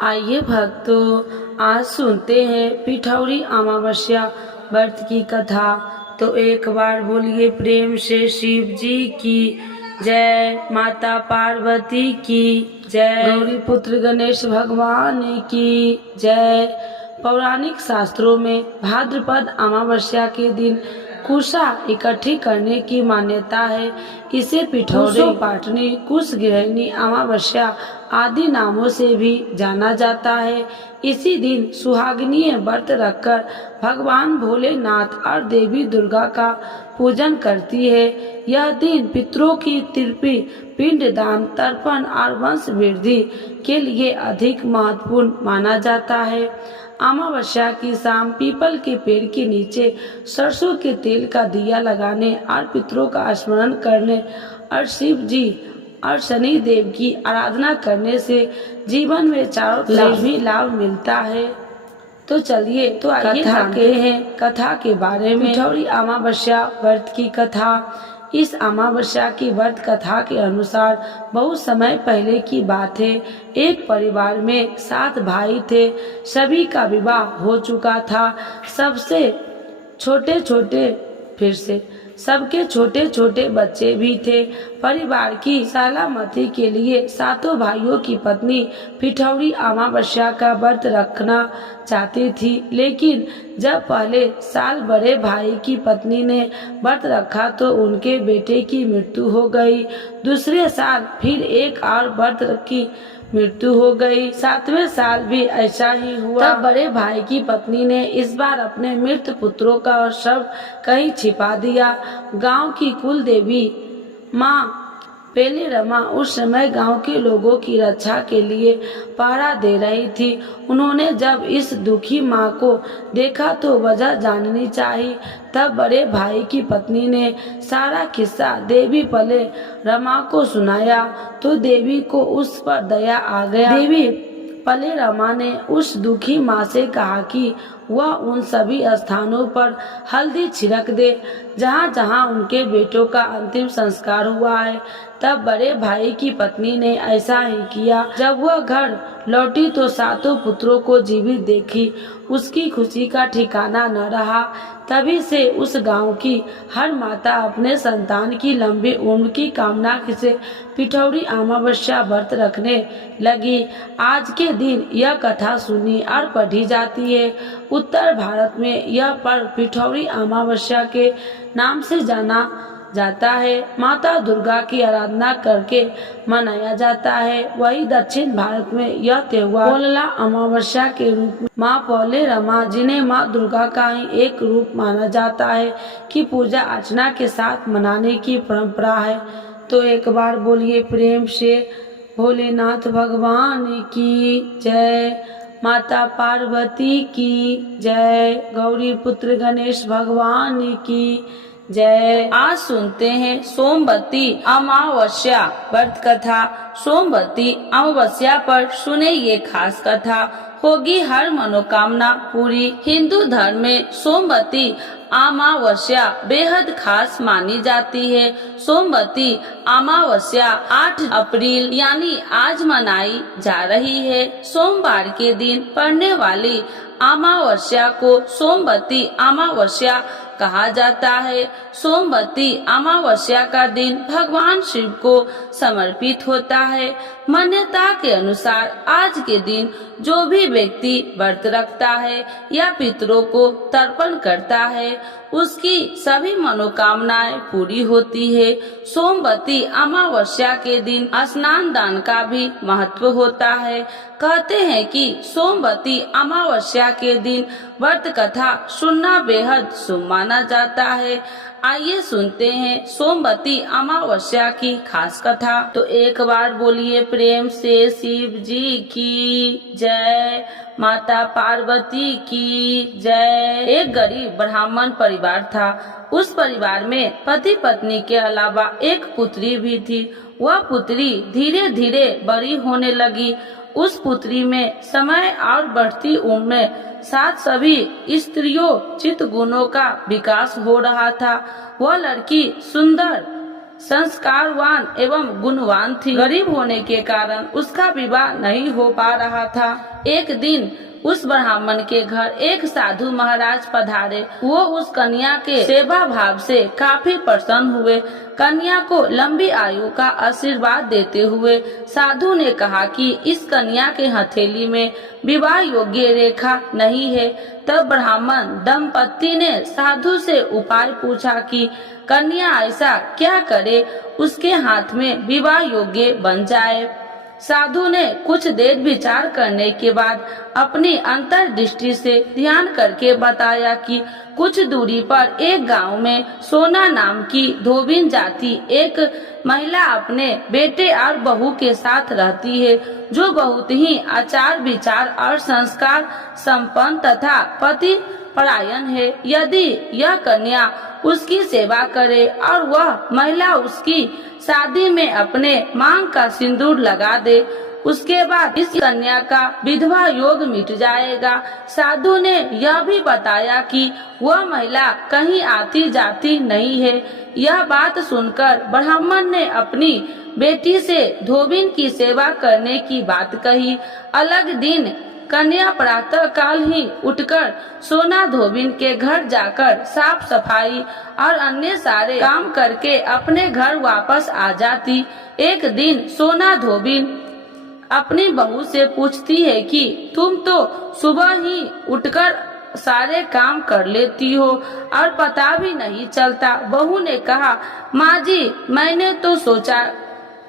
आइए भक्तों, आज सुनते हैं पिठौरी अमावस्या व्रत की कथा। तो एक बार बोलिए प्रेम से शिव जी की जय, माता पार्वती की जय, गौरी पुत्र गणेश भगवान की जय। पौराणिक शास्त्रों में भाद्रपद अमावस्या के दिन कुशा इकट्ठी करने की मान्यता है। इसे पिठौरी, पाटनी, कुश गृहिणी अमावस्या आदि नामों से भी जाना जाता है। इसी दिन सुहागिनी व्रत रखकर भगवान भोलेनाथ और देवी दुर्गा का पूजन करती है। यह दिन पितरों की तृप्ति, पिंडदान, तर्पण और वंश वृद्धि के लिए अधिक महत्वपूर्ण माना जाता है। अमावस्या की शाम पीपल के पेड़ के नीचे सरसों के तेल का दिया लगाने और पितरों का स्मरण करने और शिव जी और शनि देव की आराधना करने से जीवन में चारों तरफ ही लाभ मिलता है। तो चलिए आइए जानते हैं कथा के बारे में। पिठौरी अमावस्या व्रत की कथा। इस अमावस्या की व्रत कथा के अनुसार बहुत समय पहले की बात है। एक परिवार में 7 भाई थे। सभी का विवाह हो चुका था। सबके छोटे छोटे बच्चे भी थे। परिवार की सलामती के लिए 7 भाइयों की पत्नी पिठौरी अमावस्या का व्रत रखना चाहती थी। लेकिन जब पहले साल बड़े भाई की पत्नी ने व्रत रखा तो उनके बेटे की मृत्यु हो गई। दूसरे साल फिर एक और व्रत की मृत्यु हो गई। 7वें साल भी ऐसा ही हुआ। तब बड़े भाई की पत्नी ने इस बार अपने मृत पुत्रों का शव कहीं छिपा दिया। गांव की कुल देवी माँ पेले रमा उस समय गांव के लोगों की रक्षा के लिए पहरा दे रही थी। उन्होंने जब इस दुखी माँ को देखा तो वजह जाननी चाहिए। तब बड़े भाई की पत्नी ने सारा किस्सा देवी पले रमा को सुनाया तो देवी को उस पर दया आ गया। देवी पले रमा ने उस दुखी माँ से कहा कि वह उन सभी स्थानों पर हल्दी छिड़क दे जहाँ जहाँ उनके बेटों का अंतिम संस्कार हुआ है। तब बड़े भाई की पत्नी ने ऐसा ही किया। जब वह घर लौटी तो 7 पुत्रों को जीवित देखी। उसकी खुशी का ठिकाना न रहा। तभी से उस गांव की हर माता अपने संतान की लंबी उम्र की कामना से पिठौरी अमावस्या व्रत रखने लगी। आज के दिन यह कथा सुनी और पढ़ी जाती है। उत्तर भारत में यह पर्व पिठौरी अमावस्या के नाम से जाना जाता है। माता दुर्गा की आराधना करके मनाया जाता है। वही दक्षिण भारत में यह त्योहार पोलला अमावस्या के रूप में माँ पौले रमा, जिन्हें माँ दुर्गा का ही एक रूप माना जाता है, की पूजा अर्चना के साथ मनाने की परंपरा है। तो एक बार बोलिए प्रेम से भोलेनाथ भगवान की जय, माता पार्वती की जय, गौरी पुत्र गणेश भगवान की जय। आज सुनते हैं सोमवती अमावस्या व्रत कथा। सोमवती अमावस्या पर सुने ये खास कथा, होगी हर मनोकामना पूरी। हिंदू धर्म में सोमवती अमावस्या बेहद खास मानी जाती है। सोमवती अमावस्या 8 अप्रैल यानी आज मनाई जा रही है। सोमवार के दिन पड़ने वाली अमावस्या को सोमवती अमावस्या कहा जाता है। सोमवती अमावस्या का दिन भगवान शिव को समर्पित होता है। मान्यता के अनुसार आज के दिन जो भी व्यक्ति व्रत रखता है या पितरों को तर्पण करता है उसकी सभी मनोकामनाएं पूरी होती है। सोमवती अमावस्या के दिन स्नान दान का भी महत्व होता है। कहते हैं कि सोमवती अमावस्या के दिन व्रत कथा सुनना बेहद शुभ माना जाता है। आइए सुनते हैं सोमवती अमावस्या की खास कथा। तो एक बार बोलिए प्रेम से शिव जी की जय, माता पार्वती की जय। एक गरीब ब्राह्मण परिवार था। उस परिवार में पति पत्नी के अलावा एक पुत्री भी थी। वह पुत्री धीरे धीरे बड़ी होने लगी। उस पुत्री में समय और बढ़ती उम्र में साथ सभी स्त्रियों चित्त गुणों का विकास हो रहा था। वह लड़की सुंदर संस्कारवान एवं गुणवान थी। गरीब होने के कारण उसका विवाह नहीं हो पा रहा था। एक दिन उस ब्राह्मण के घर एक साधु महाराज पधारे। वो उस कन्या के सेवा भाव से काफी प्रसन्न हुए। कन्या को लंबी आयु का आशीर्वाद देते हुए साधु ने कहा कि इस कन्या के हथेली में विवाह योग्य रेखा नहीं है। तब ब्राह्मण दंपति ने साधु से उपाय पूछा कि कन्या ऐसा क्या करे उसके हाथ में विवाह योग्य बन जाए। साधु ने कुछ देर विचार करने के बाद अपनी अंतर्दृष्टि से ध्यान करके बताया कि कुछ दूरी पर एक गांव में सोना नाम की धोबिन जाति एक महिला अपने बेटे और बहू के साथ रहती है, जो बहुत ही आचार विचार और संस्कार संपन्न तथा पति परायण है। यदि यह कन्या उसकी सेवा करे और वह महिला उसकी शादी में अपने मांग का सिंदूर लगा दे, उसके बाद इस कन्या का विधवा योग मिट जाएगा। साधु ने यह भी बताया कि वह महिला कहीं आती जाती नहीं है। यह बात सुनकर ब्राह्मण ने अपनी बेटी से धोबिन की सेवा करने की बात कही। अलग दिन कन्या प्रातः काल ही उठकर सोना धोबिन के घर जाकर साफ सफाई और अन्य सारे काम करके अपने घर वापस आ जाती। एक दिन सोना धोबिन अपनी बहू से पूछती है कि तुम तो सुबह ही उठकर सारे काम कर लेती हो और पता भी नहीं चलता। बहू ने कहा, माँ जी, मैंने तो सोचा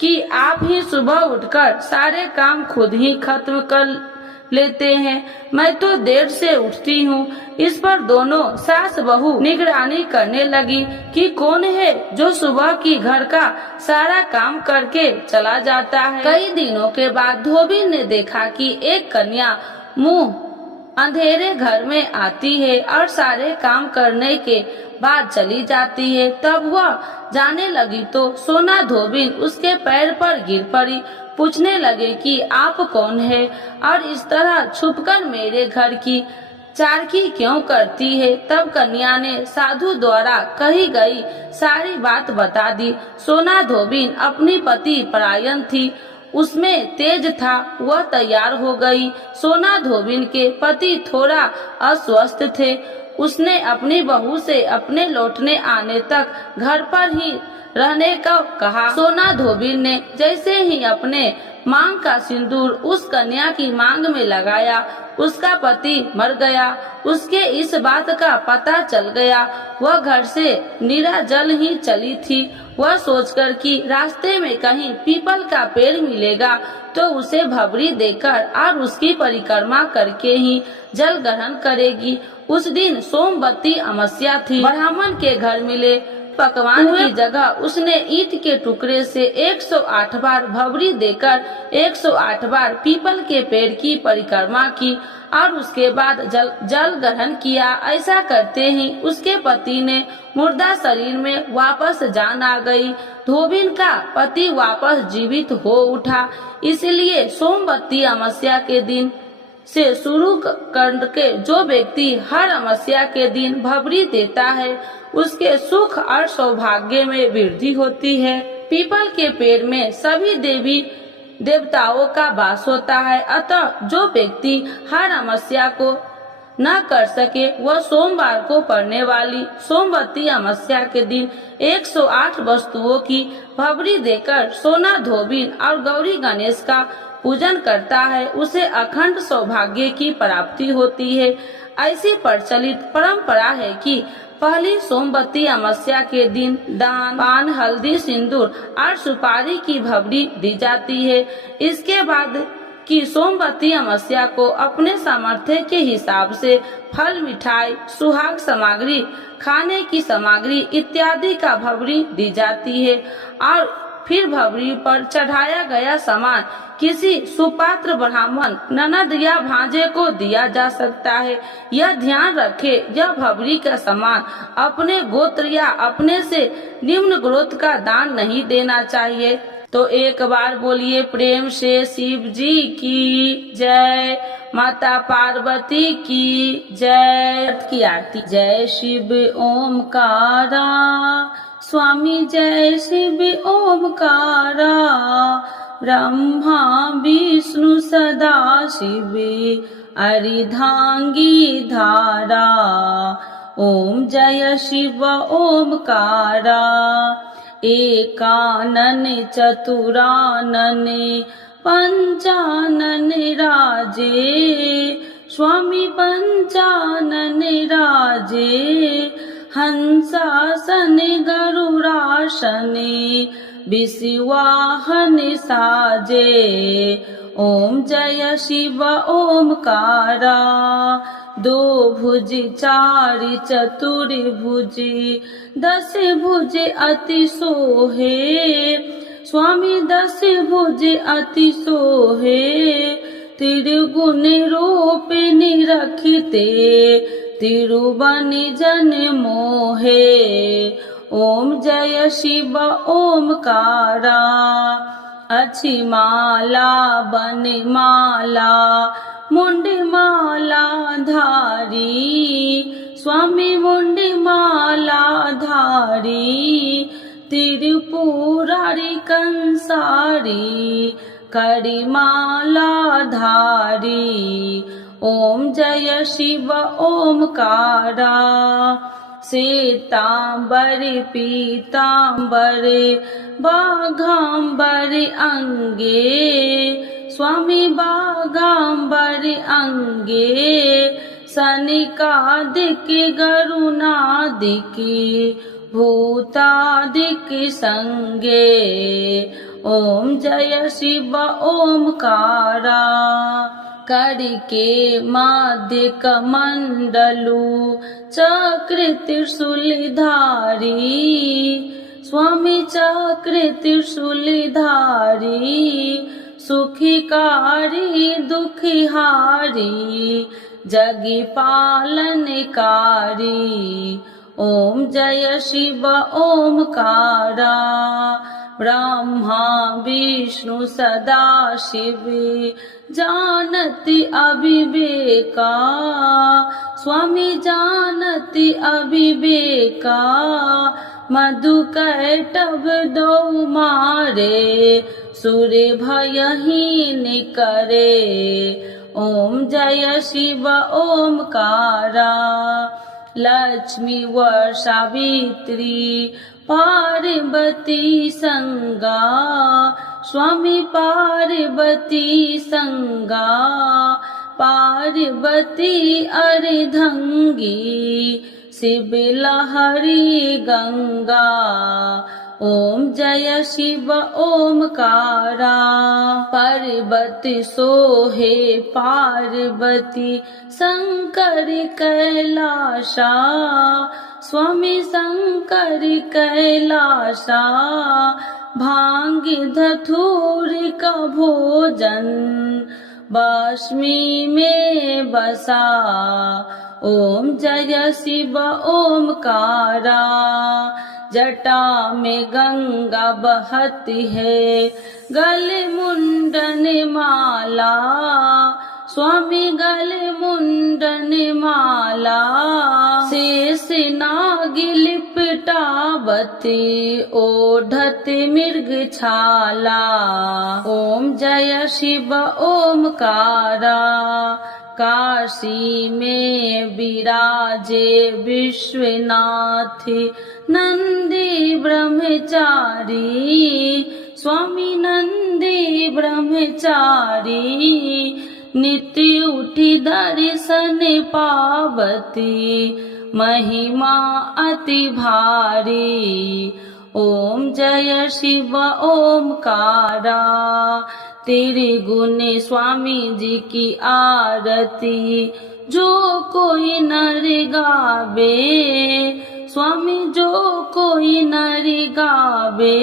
कि आप ही सुबह उठकर सारे काम खुद ही खत्म कर लेते हैं, मैं तो देर से उठती हूँ। इस पर दोनों सास बहू निगरानी करने लगी कि कौन है जो सुबह की घर का सारा काम करके चला जाता है। कई दिनों के बाद धोबिन ने देखा कि एक कन्या मुंह अंधेरे घर में आती है और सारे काम करने के बाद चली जाती है। तब वह जाने लगी तो सोना धोबिन उसके पैर पर गिर पड़ी। पूछने लगे कि आप कौन है और इस तरह छुपकर मेरे घर की चारकी क्यों करती है। तब कन्या ने साधु द्वारा कही गई सारी बात बता दी। सोना धोबिन अपनी पति परायण थी, उसमें तेज था, वह तैयार हो गई। सोना धोबिन के पति थोड़ा अस्वस्थ थे। उसने अपनी बहू से अपने लौटने आने तक घर पर ही रहने का कहा। सोना धोबिन ने जैसे ही अपने मांग का सिंदूर उस कन्या की मांग में लगाया, उसका पति मर गया। उसके इस बात का पता चल गया। वह घर से निराजल ही चली थी। वह सोचकर कि रास्ते में कहीं पीपल का पेड़ मिलेगा तो उसे भबरी देकर और उसकी परिक्रमा करके ही जल ग्रहण करेगी। उस दिन सोमवती अमावस्या थी। ब्राह्मण के घर मिले पकवान की जगह उसने ईंट के टुकड़े से 108 बार भबरी देकर 108 बार पीपल के पेड़ की परिक्रमा की और उसके बाद जल ग्रहण किया। ऐसा करते ही उसके पति ने मुर्दा शरीर में वापस जान आ गई। धोबिन का पति वापस जीवित हो उठा। इसलिए सोमवती अमावस्या के दिन से शुरू करके जो व्यक्ति हर अमावस्या के दिन भबरी देता है, उसके सुख और सौभाग्य में वृद्धि होती है। पीपल के पेड़ में सभी देवी देवताओं का वास होता है, अतः जो व्यक्ति हर अमावस्या को न कर सके वह सोमवार को पड़ने वाली सोमवती अमावस्या के दिन 108 वस्तुओं की भबरी देकर सोना धोबिन और गौरी गणेश का पूजन करता है, उसे अखंड सौभाग्य की प्राप्ति होती है। ऐसी प्रचलित परंपरा है कि पहली सोमवती अमावस्या के दिन दान, पान, हल्दी, सिंदूर और सुपारी की भबरी दी जाती है। इसके बाद की सोमवती अमावस्या को अपने सामर्थ्य के हिसाब से फल, मिठाई, सुहाग सामग्री, खाने की सामग्री इत्यादि का भबरी दी जाती है और फिर भबरी पर चढ़ाया गया सामान किसी सुपात्र ब्राह्मण, ननद या भांजे को दिया जा सकता है। यह ध्यान रखे, यह भबरी का सामान अपने गोत्र या अपने से निम्न गोत्र का दान नहीं देना चाहिए। तो एक बार बोलिए प्रेम से शिव जी की जय, माता पार्वती की जय की आरती। जय शिव ओमकारा स्वामी जय शिव ओमकारा, ब्रह्मा विष्णु सदा शिव अर्धांगी धारा। ओम जय शिव ओमकारा, एकानन चतुरानन पंचानन राजे, स्वामी पंचानन राजे। हंसासन गरुड़ासन विषवाहन साजे। ओम जय शिव ओमकारा, दो भुज चार चतुर्भुज, दस भुज अति सोहे, स्वामी दस भुज अति सोहे। त्रिगुण रूप निरखिते, तिरुवन जन मोहे। ओम जय शिव ओमकारा, अच्छी माला बन माला, मुंड माला धारी, स्वामी मुंड माला धारी। त्रिपुरारी कंसारी, करी माला धारी। ओम जय शिव ओमकारा, श्वेतांबर पीतांबर बाघांबर अंगे, स्वामी बाघांबर अंगे। सनिकादिक गरुणादिक भूतादिक संगे। ओम जय शिव ओमकारा, करके माध्य कमंडलू चक्र त्रिशूलधारी, स्वामी चक्र त्रिशूलधारी। सुखिकारी दुखिहारी, जगी पालनकारी। ओम जय शिव ओमकारा, ब्रह्मा विष्णु सदा शिव जानति अविवेका, स्वामी जानति अविवेका। मधुकैटभ दो मारे, सुर भयहीन करे। ओम जय शिव ओमकारा, लक्ष्मी व सावित्री पार्वती संगा, स्वामी पार्वती संगा। पार्वती अर्धंगी, शिव लहरी गंगा। ओम जय शिव ओमकारा, पर्वत सोहे पार्वती शंकर कैलाशा, स्वामी शंकर कैलाशा। भांग धतूर का भोजन बाष्मी में बसा। ओम जय शिव ओमकारा, जटा में गंगा बहती है, गले मुंडन माला, स्वामी गले मुंडन माला। शेष नाग लिपटावती, ओढ़त मृग छाला। ओम जय शिव ओमकारा, काशी में विराजे विश्वनाथ नंदी ब्रह्मचारी, स्वामी नंदी ब्रह्मचारी। नित्य उठी दर्शन पावती, महिमा अति भारी। ओम जय शिव ओमकारा, तेरे गुण स्वामी जी की आरती जो कोई नर गावे, स्वामी जो कोई नर गावे।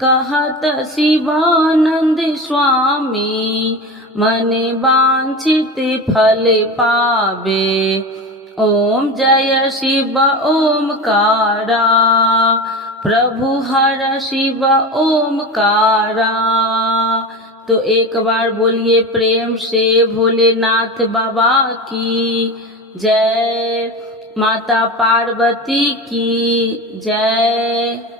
कहत शिवानंद स्वामी, मन वांछित फल पावे। ओम जय शिव ओमकारा, प्रभु हर शिव ओमकारा। तो एक बार बोलिए प्रेम से भोलेनाथ बाबा की जय। माता पार्वती की जय।